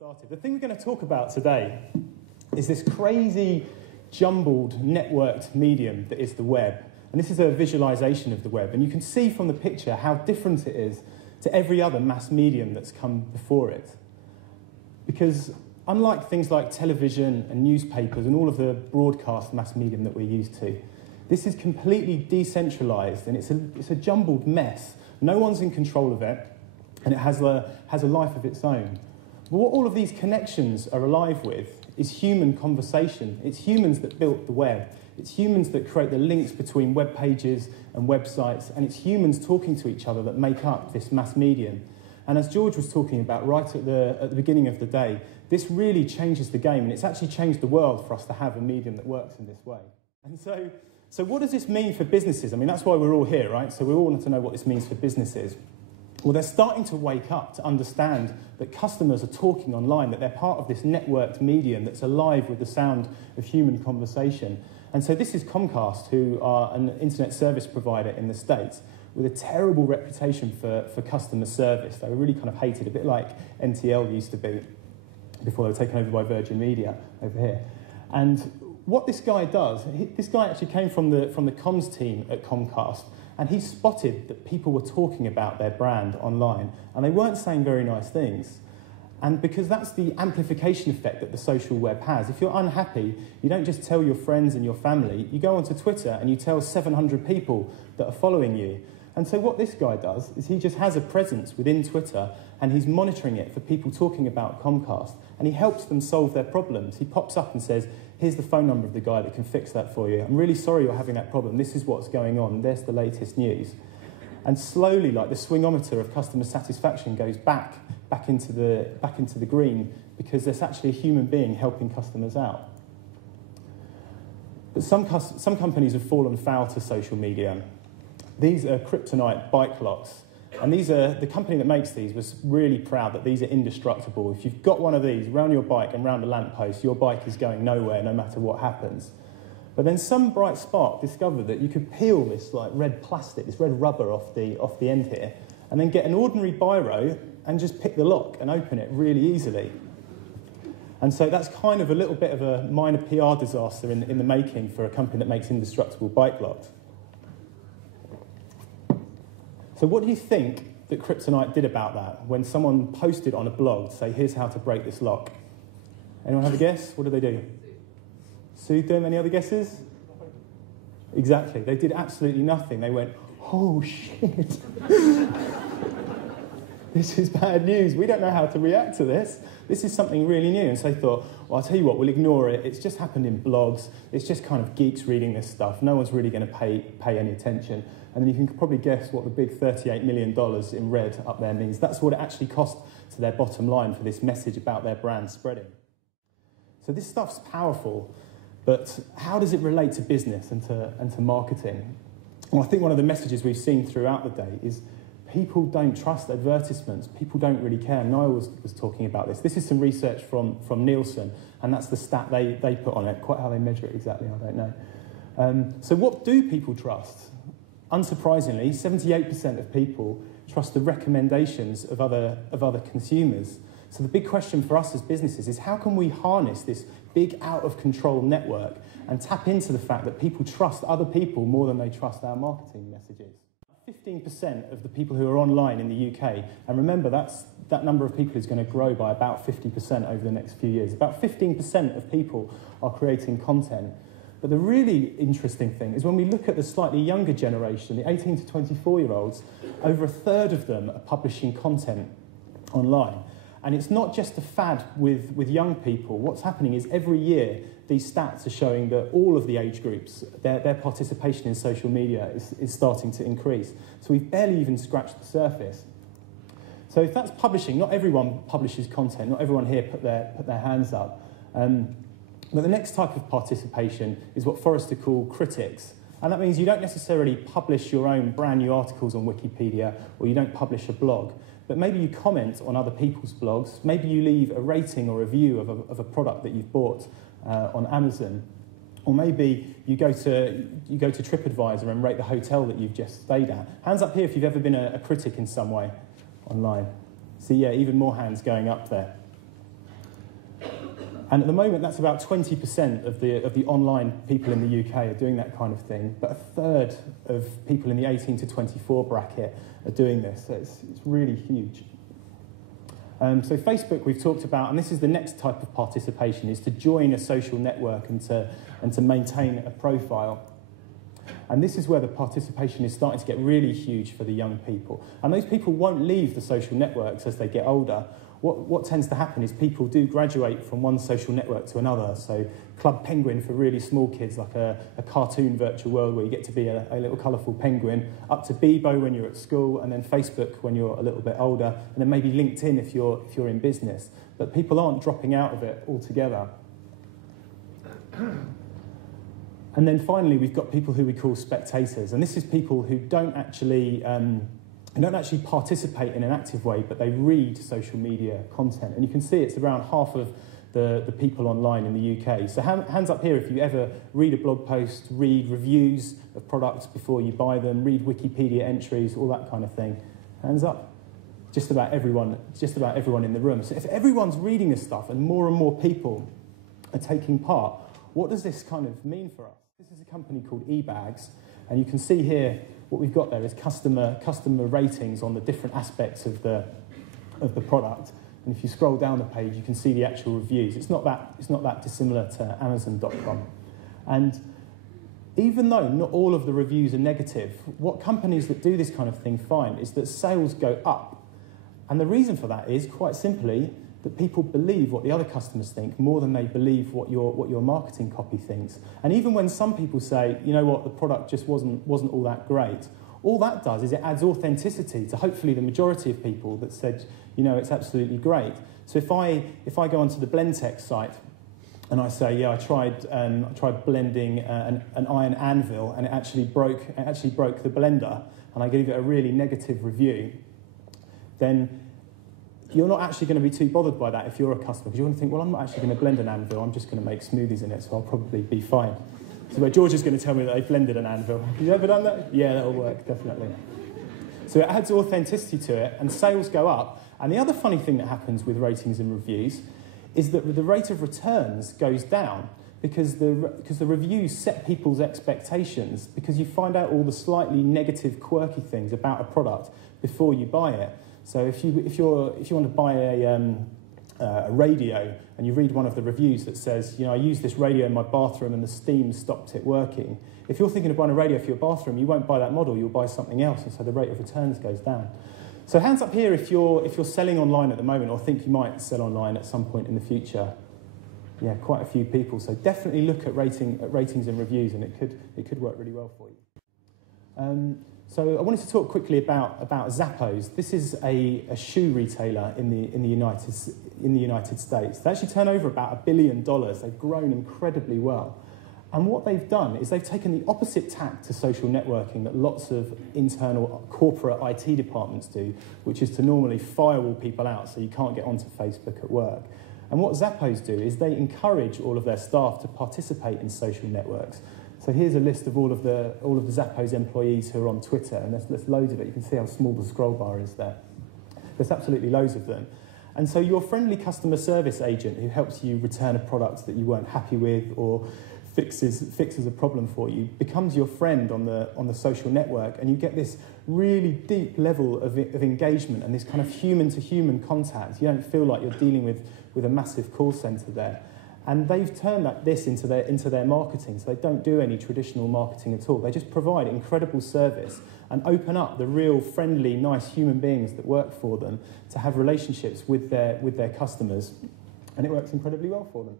The thing we're going to talk about today is this crazy, jumbled, networked medium that is the web. And this is a visualization of the web. And you can see from the picture how different it is to every other mass medium that's come before it. Because unlike things like television and newspapers and all of the broadcast mass medium that we're used to, this is completely decentralized and it's a jumbled mess. No one's in control of it, and it has a life of its own. But what all of these connections are alive with is human conversation. It's humans that built the web. It's humans that create the links between web pages and websites, and it's humans talking to each other that make up this mass medium. And as George was talking about right at the beginning of the day, this really changes the game, and it's actually changed the world for us to have a medium that works in this way. And so what does this mean for businesses? I mean, that's why we're all here, right? So we all want to know what this means for businesses. Well, they're starting to wake up to understand that customers are talking online, that they're part of this networked medium that's alive with the sound of human conversation. And so this is Comcast, who are an internet service provider in the States with a terrible reputation for customer service. They were really kind of hated, a bit like NTL used to be before they were taken over by Virgin Media over here. And what this guy does, this guy actually came from the comms team at Comcast, and he spotted that people were talking about their brand online, and they weren't saying very nice things. And because that's the amplification effect that the social web has. If you're unhappy, you don't just tell your friends and your family. You go onto Twitter and you tell 700 people that are following you. And so what this guy does is he just has a presence within Twitter, and he's monitoring it for people talking about Comcast, and he helps them solve their problems. He pops up and says, here's the phone number of the guy that can fix that for you. I'm really sorry you're having that problem. This is what's going on. There's the latest news. And slowly, like the swingometer of customer satisfaction goes back into the green, because there's actually a human being helping customers out. But some companies have fallen foul to social media. These are Kryptonite bike locks. And the company that makes these was really proud that these are indestructible. If you've got one of these around your bike and around a lamppost, your bike is going nowhere no matter what happens. But then some bright spark discovered that you could peel this like red plastic, this red rubber off the end here, and then get an ordinary biro and just pick the lock and open it really easily. And so that's kind of a little bit of a minor PR disaster in the making for a company that makes indestructible bike locks. So what do you think that Kryptonite did about that when someone posted on a blog to say, here's how to break this lock? Anyone have a guess? What did they do? Sued them? Any other guesses? Exactly. They did absolutely nothing. They went, oh, shit. This is bad news. We don't know how to react to this. This is something really new. And so they thought, well, I'll tell you what, we'll ignore it. It's just happened in blogs. It's just kind of geeks reading this stuff. No one's really going to pay any attention. And then you can probably guess what the big $38 million in red up there means. That's what it actually cost to their bottom line for this message about their brand spreading. So this stuff's powerful, but how does it relate to business and to marketing? Well, I think one of the messages we've seen throughout the day is people don't trust advertisements. People don't really care. Niall was talking about this. This is some research from Nielsen, and that's the stat they put on it. Quite how they measure it exactly, I don't know. So what do people trust? Unsurprisingly, 78% of people trust the recommendations of other consumers. So the big question for us as businesses is how can we harness this big out-of-control network and tap into the fact that people trust other people more than they trust our marketing messages? 15% of the people who are online in the UK, and remember that number of people is going to grow by about 50% over the next few years. About 15% of people are creating content. But the really interesting thing is when we look at the slightly younger generation, the 18 to 24-year-olds, over a third of them are publishing content online. And it's not just a fad with young people. What's happening is every year these stats are showing that all of the age groups, their participation in social media is starting to increase. So we've barely even scratched the surface. So if that's publishing, not everyone publishes content, not everyone here put their hands up. But the next type of participation is what Forrester call critics. And that means you don't necessarily publish your own brand new articles on Wikipedia, or you don't publish a blog, but maybe you comment on other people's blogs. Maybe you leave a rating or review of a product that you've bought on Amazon. Or maybe you go to TripAdvisor and rate the hotel that you've just stayed at. Hands up here if you've ever been a critic in some way online. So yeah, even more hands going up there. And at the moment, that's about 20% of the online people in the UK are doing that kind of thing, but a third of people in the 18 to 24 bracket are doing this, so it's really huge. So Facebook we've talked about, and this is the next type of participation, is to join a social network and to maintain a profile. And this is where the participation is starting to get really huge for the young people. And those people won't leave the social networks as they get older. What tends to happen is people do graduate from one social network to another. So Club Penguin for really small kids, like a cartoon virtual world where you get to be a little colourful penguin, up to Bebo when you're at school, and then Facebook when you're a little bit older, and then maybe LinkedIn if you're in business. But people aren't dropping out of it altogether. And then finally, we've got people who we call spectators, and this is people who don't actually participate in an active way, but they read social media content. And you can see it's around half of the people online in the UK. So hands up here if you ever read a blog post, read reviews of products before you buy them, read Wikipedia entries, all that kind of thing. Hands up. Just about everyone in the room. So if everyone's reading this stuff and more people are taking part, what does this kind of mean for us? This is a company called eBags, and you can see here what we've got there is customer ratings on the different aspects of the product. And if you scroll down the page, you can see the actual reviews. It's not that dissimilar to Amazon.com. And even though not all of the reviews are negative, what companies that do this kind of thing find is that sales go up. And the reason for that is, quite simply, that people believe what the other customers think more than they believe what your marketing copy thinks. And even when some people say, you know what, the product just wasn't all that great, all that does is it adds authenticity to hopefully the majority of people that said, you know, it's absolutely great. So if I go onto the Blendtec site and I say, yeah, I tried blending an iron anvil and it actually broke the blender, and I give it a really negative review, then you're not actually going to be too bothered by that if you're a customer, because you're going to think, well, I'm not actually going to blend an anvil, I'm just going to make smoothies in it, so I'll probably be fine. So where George is going to tell me that they've blended an anvil. Have you ever done that? Yeah, that'll work, definitely. So it adds authenticity to it, and sales go up. And the other funny thing that happens with ratings and reviews is that the rate of returns goes down, because the reviews set people's expectations, because you find out all the slightly negative, quirky things about a product before you buy it. So if you want to buy a radio and you read one of the reviews that says, you know, I used this radio in my bathroom and the steam stopped it working. If you're thinking of buying a radio for your bathroom, you won't buy that model, you'll buy something else, and so the rate of returns goes down. So hands up here if you're selling online at the moment or think you might sell online at some point in the future. Yeah, quite a few people. So definitely look at ratings and reviews, and it could work really well for you. So I wanted to talk quickly about Zappos. This is a shoe retailer in the United States. They actually turn over about $1 billion. They've grown incredibly well. And what they've done is they've taken the opposite tack to social networking that lots of internal corporate IT departments do, which is to normally firewall people out so you can't get onto Facebook at work. And what Zappos do is they encourage all of their staff to participate in social networks. So here's a list of all of the Zappos employees who are on Twitter, and there's loads of it. You can see how small the scroll bar is there. There's absolutely loads of them. And so your friendly customer service agent who helps you return a product that you weren't happy with or fixes a problem for you becomes your friend on the social network, and you get this really deep level of engagement and this kind of human-to-human contact. You don't feel like you're dealing with a massive call centre there. And they've turned this into their marketing, so they don't do any traditional marketing at all. They just provide incredible service and open up the real friendly, nice human beings that work for them to have relationships with their customers, and it works incredibly well for them.